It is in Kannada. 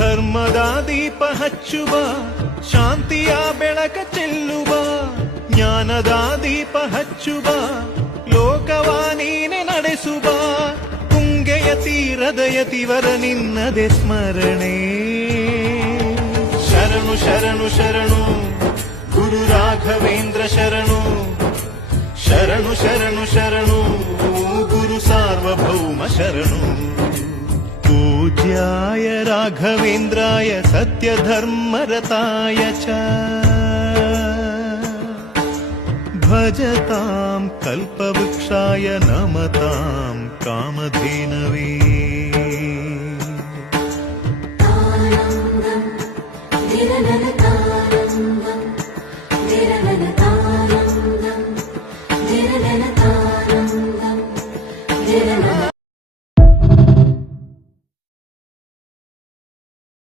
ಧರ್ಮದ ದೀಪ ಹಚ್ಚುವ, ಶಾಂತಿಯ ಬೆಳಕ ಚೆಲ್ಲುವ, ಜ್ಞಾನದ ದೀಪ ಹಚ್ಚುವ, ಲೋಕವ ನೀನೆ ನಡೆಸುವ, ತುಂಗೆಯ ತೀರದ ಯತಿವರ ನಿನ್ನದೆ ಸ್ಮರಣೆ. ಶರಣು ಶರಣು ಶರಣು ಗುರು ರಾಘವೇಂದ್ರ ಶರಣು, ಶರಣು ಶರಣು ಶರಣು ಗುರು ಸಾರ್ವಭೌಮ ಶರಣು. पूज्याय राघवेन्द्राय सत्यधर्मरताय च भजतां कल्पवृक्षाय नमतां कामधेनवे. आनन्दं निरनन